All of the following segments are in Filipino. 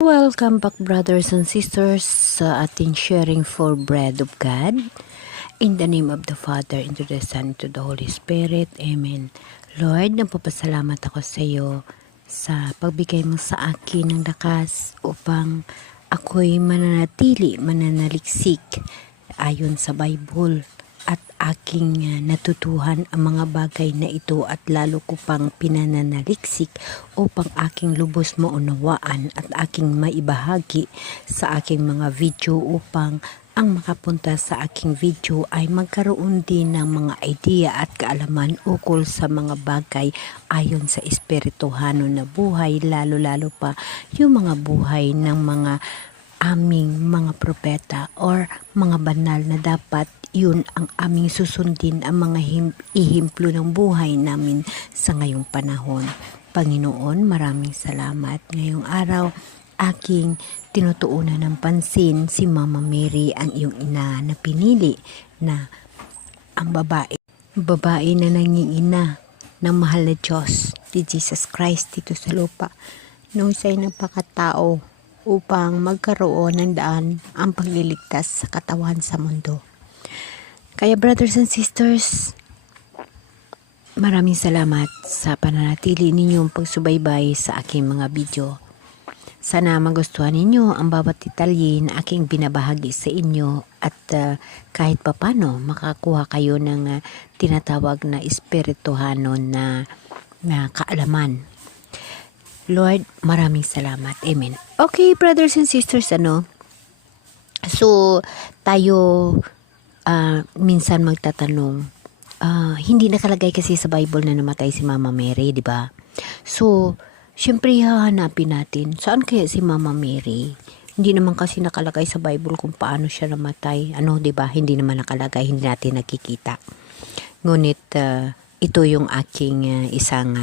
Welcome back, brothers and sisters, sa ating sharing for bread of God. In the name of the Father, and to the Son, and to the Holy Spirit. Amen. Lord, nagpapasalamat ako sa iyo sa pagbigay mo sa akin ng lakas upang ako'y mananaliksik ayon sa Bible at aking natutuhan ang mga bagay na ito at lalo ko pang pinananaliksik upang aking lubos maunawaan at aking maibahagi sa aking mga video upang ang makapunta sa aking video ay magkaroon din ng mga idea at kaalaman ukol sa mga bagay ayon sa espirituhano na buhay, lalo-lalo pa yung mga buhay ng mga aming mga propeta or mga banal na dapat yun ang aming susundin ang mga ihimplo ng buhay namin sa ngayong panahon. Panginoon, maraming salamat. Ngayong araw, aking tinutuunan ng pansin si Mama Mary, ang iyong ina na pinili na ang babae na nangiina ng mahal na Diyos, si Jesus Christ dito sa lupa, nung siya'y nagpakatao upang magkaroon ng daan ang pagliligtas sa katawan sa mundo. Kaya brothers and sisters, maraming salamat sa pananatili ninyong pagsubaybay sa aking mga video. Sana magustuhan ninyo ang bawat detalye na aking binabahagi sa inyo at kahit papano makakuha kayo ng tinatawag na espirituhano na kaalaman. Lord, maraming salamat. Amen. Okay, brothers and sisters, so tayo minsan magtatanong, hindi nakalagay kasi sa Bible na namatay si Mama Mary, di ba? So, syempre hahanapin natin, saan kaya si Mama Mary? Hindi naman kasi nakalagay sa Bible kung paano siya namatay. Di ba? Hindi naman nakalagay, hindi natin nakikita. Ngunit, ito yung aking isang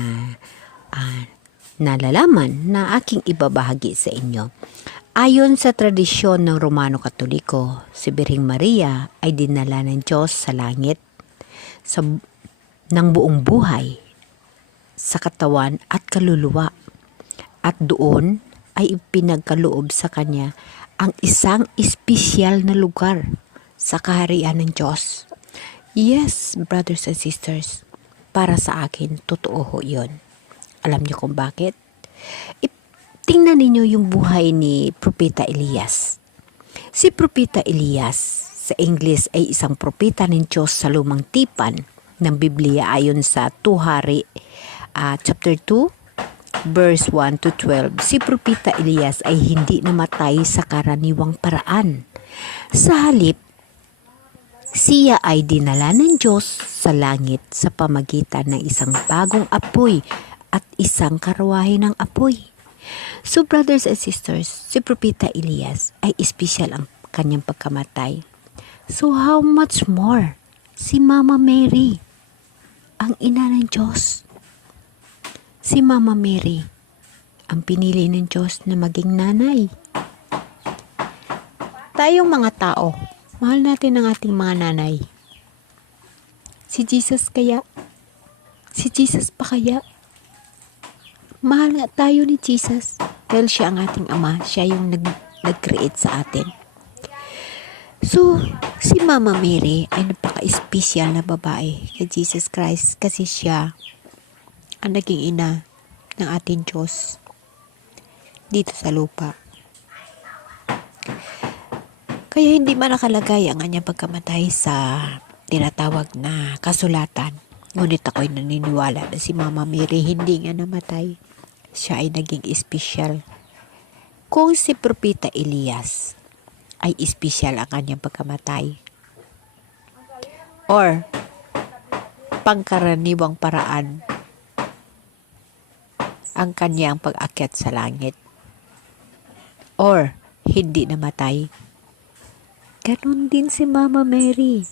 nalalaman na aking ibabahagi sa inyo. Ayon sa tradisyon ng Romano Katoliko, si Birheng Maria ay dinala ng Diyos sa langit ng buong buhay, sa katawan at kaluluwa. At doon ay ipinagkaloob sa kanya ang isang espesyal na lugar sa kaharian ng Diyos. Yes, brothers and sisters, para sa akin, totoo ho yun. Alam niyo kung bakit? Tingnan ninyo yung buhay ni Propeta Elias. Si Propeta Elias sa English ay isang propeta ng Diyos sa lumang tipan ng Biblia ayon sa 2 Hari chapter 2 verse 1 to 12. Si Propeta Elias ay hindi namatay sa karaniwang paraan. Sa halip, siya ay dinala ng Diyos sa langit sa pamagitan ng isang bagong apoy at isang karwahe ng apoy. So brothers and sisters, si Propeta Elias ay espesyal ang kanyang pagkamatay. So how much more si Mama Mary, ang ina ng Diyos? Si Mama Mary, ang pinili ng Diyos na maging nanay. Tayong mga tao, mahal natin ang ating mga nanay. Si Jesus kaya? Si Jesus pa kaya? Mahal nga tayo ni Jesus dahil siya ang ating ama. Siya yung nag-create sa atin. So, si Mama Mary ay napaka-espesyal na babae kay Jesus Christ kasi siya ang naging ina ng ating Diyos dito sa lupa. Kaya hindi man nakalagay ang kanyang pagkamatay sa tinatawag na kasulatan. Ngunit ako'y naniniwala na si Mama Mary hindi nga namatay. Siya ay naging espesyal. Kung si Propeta Elias ay espesyal ang kanyang pagkamatay or pangkaraniwang paraan ang kanyang pag-akyat sa langit or hindi namatay, ganun din si Mama Mary.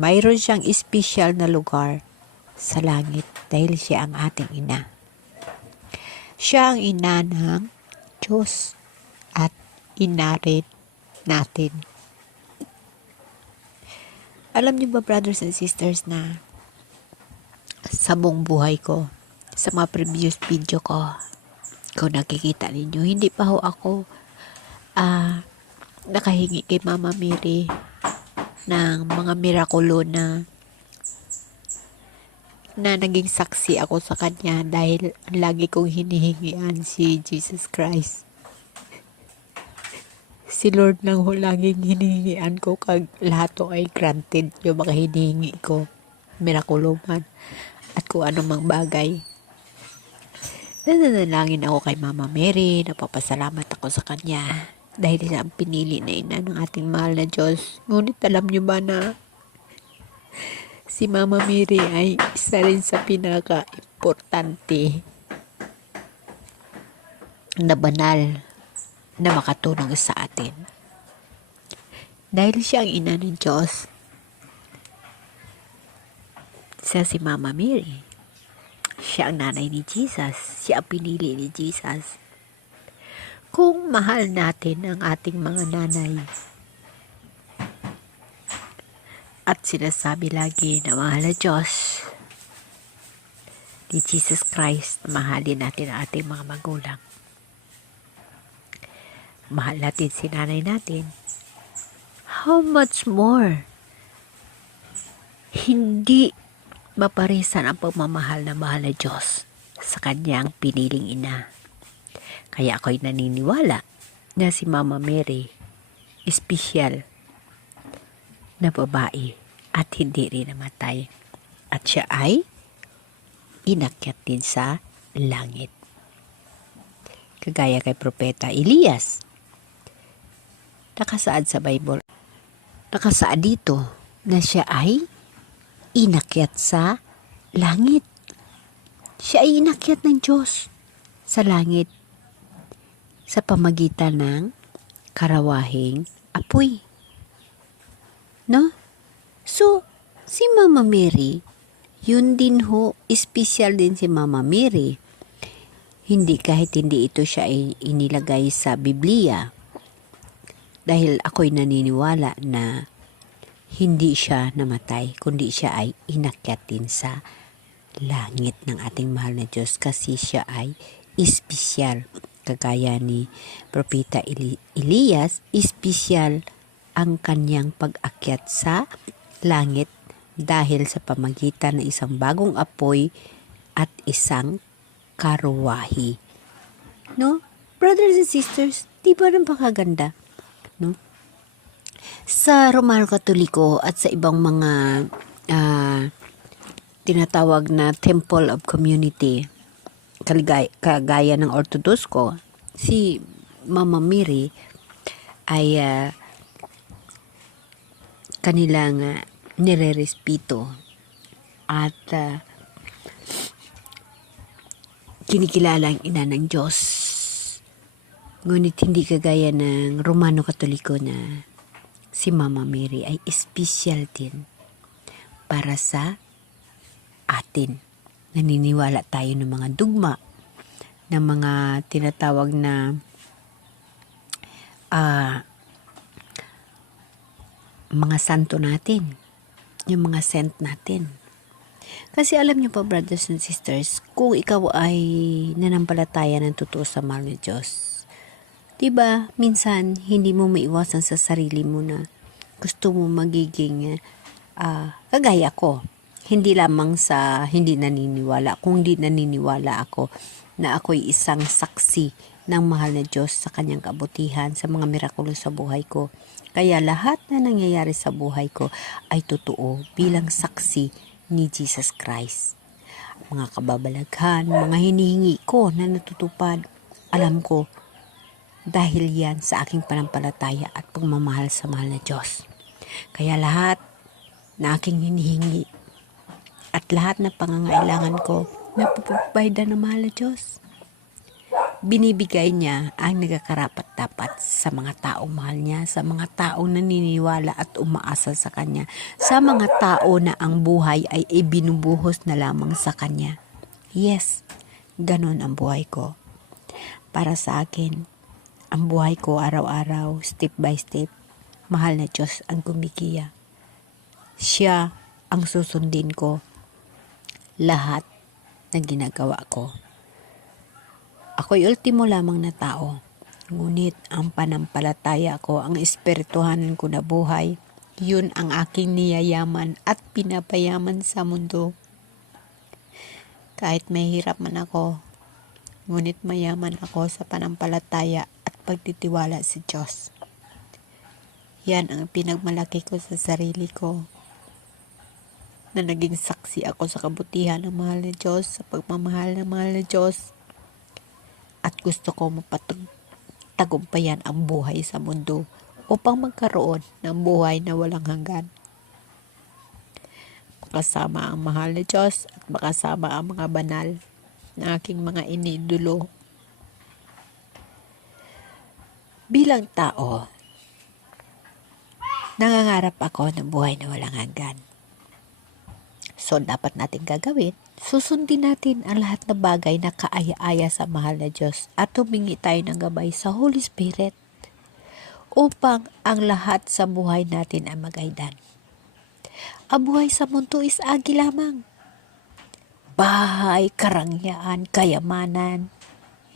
Mayroon siyang espesyal na lugar sa langit dahil siya ang ating ina. Siya ang ina ng Diyos at ina rin natin. Alam niyo ba, brothers and sisters, na sa buong buhay ko, sa mga previous video ko, Kung nakikita ninyo, hindi pa ho ako nakahingi kay Mama Mary ng mga mirakulo na naging saksi ako sa kanya dahil lagi kong hinihingian si Jesus Christ. Si Lord lang ho laging hinihingian ko kag lahat to ay granted yung mga hinihingi ko. Mirakulo man at kung anumang bagay. Nananalangin ako kay Mama Mary, napapasalamat ako sa kanya dahil siya ang pinili na ina ng ating mahal na Diyos. Ngunit alam niyo ba na si Mama Mary ay isa rin sa pinaka-importante na banal na makatulong sa atin. Dahil siya ang ina ng Diyos, siya si Mama Mary. Siya ang nanay ni Jesus. Siya ang pinili ni Jesus. Kung mahal natin ang ating mga nanay at sinasabi lagi na mahal na Diyos ni Jesus Christ, mahalin natin ang ating mga magulang. Mahal natin si nanay natin. How much more? Hindi maparisan ang pagmamahal na mahal na Diyos sa kanyang piniling ina. Kaya ako'y naniniwala na si Mama Mary, espesyal na babae at hindi rin namatay. At siya ay inakyat din sa langit. Kagaya kay Propeta Elias. Nakasaad sa Bible. Nakasaad dito na siya ay inakyat sa langit. Siya ay inakyat ng Diyos sa langit sa pamagitan ng karawahing apoy. No? So, si Mama Mary, yun din ho, espesyal din si Mama Mary. Hindi kahit hindi ito siya ay inilagay sa Biblia. Dahil ako'y naniniwala na hindi siya namatay, kundi siya ay inakyat din sa langit ng ating mahal na Diyos kasi siya ay espesyal. Kagaya ni Propeta Elias, espesyal ang kanyang pag-akyat sa langit dahil sa pamagitan ng isang bagong apoy at isang karuwahi. No? Brothers and sisters, di ba napakaganda? No? Sa Romano Katoliko at sa ibang mga tinatawag na Temple of Community, kagaya ng Orthodoxo, si Mama Mary ay kanilang nire-respeto at kinikilala ang ina ng Diyos. Ngunit hindi kagaya ng Romano Katoliko na si Mama Mary ay espesyal din para sa atin. Naniniwala tayo ng mga dugma, ng mga tinatawag na mga santo natin, yung mga saint natin. Kasi alam niyo po, brothers and sisters, kung ikaw ay nanampalataya ng totoo sa mahal ni Diyos, diba, minsan hindi mo maiwasan sa sarili mo na gusto mo magiging kagaya ko. Hindi lamang sa hindi naniniwala, kung hindi naniniwala ako na ako'y isang saksi ng mahal na Diyos sa kanyang kabutihan, sa mga mirakulo sa buhay ko. Kaya lahat na nangyayari sa buhay ko ay totoo bilang saksi ni Jesus Christ. Mga kababalaghan, mga hinihingi ko na natutupad, alam ko dahil yan sa aking panampalataya at pagmamahal sa mahal na Diyos. Kaya lahat na aking hinihingi at lahat na pangangailangan ko, napapagbayda ng mahal na Diyos. Binibigay niya ang nagkakarapat-dapat sa mga taong mahal niya, sa mga taong naniniwala at umaasa sa Kanya, sa mga tao na ang buhay ay ibinubuhos na lamang sa Kanya. Yes, ganun ang buhay ko. Para sa akin, ang buhay ko araw-araw, step by step, mahal na Diyos ang gumigiya. Siya ang susundin ko lahat na ginagawa ko. Ako'y ultimo lamang na tao. Ngunit ang panampalataya ko, ang espirituhanan ko na buhay, yun ang aking niyayaman at pinapayaman sa mundo. Kahit mahirap man ako, ngunit mayaman ako sa panampalataya at pagtitiwala sa Diyos. Yan ang pinagmalaki ko sa sarili ko, na naging saksi ako sa kabutihan ng mahal na Diyos, sa pagmamahal ng mahal na Diyos, at gusto ko mapatagumpayan ang buhay sa mundo upang magkaroon ng buhay na walang hanggan. Makasama ang mahal na Diyos at makasama ang mga banal na aking mga iniidolo. Bilang tao, nangangarap ako ng buhay na walang hanggan. So, dapat natin gagawin, susundin natin ang lahat ng bagay na kaaya-aya sa mahal na Diyos at humingi tayo ng gabay sa Holy Spirit upang ang lahat sa buhay natin ay magaydan. Ang buhay sa mundo is agi lamang. Bahay, karangyaan, kayamanan,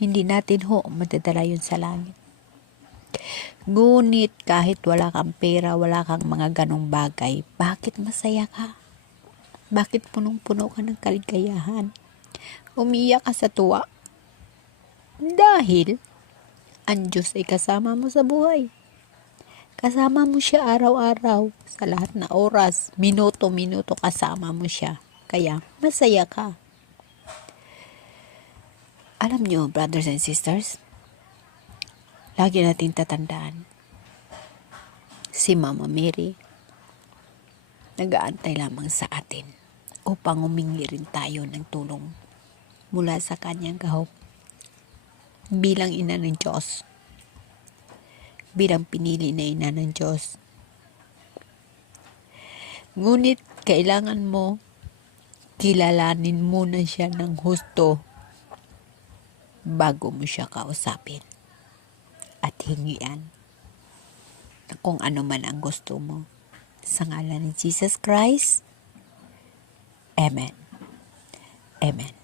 hindi natin madadala yun sa langit. Ngunit kahit wala kang pera, wala kang mga ganong bagay, bakit masaya ka? Bakit punong-puno ka ng kaligayahan? Umiyak ka sa tuwa? Dahil ang Diyos ay kasama mo sa buhay. Kasama mo siya araw-araw, sa lahat na oras, minuto-minuto kasama mo siya. Kaya masaya ka. Alam nyo, brothers and sisters, lagi natin tatandaan, si Mama Mary, nag-aantay lamang sa atin upang humingi rin tayo ng tulong mula sa kanyang gahok bilang ina ng Diyos, bilang pinili na ina ng Diyos. Ngunit kailangan mo kilalanin muna siya ng husto bago mo siya kausapin at hingian na kung ano man ang gusto mo. Sa ngalan ni Jesus Christ, Amen. Amen.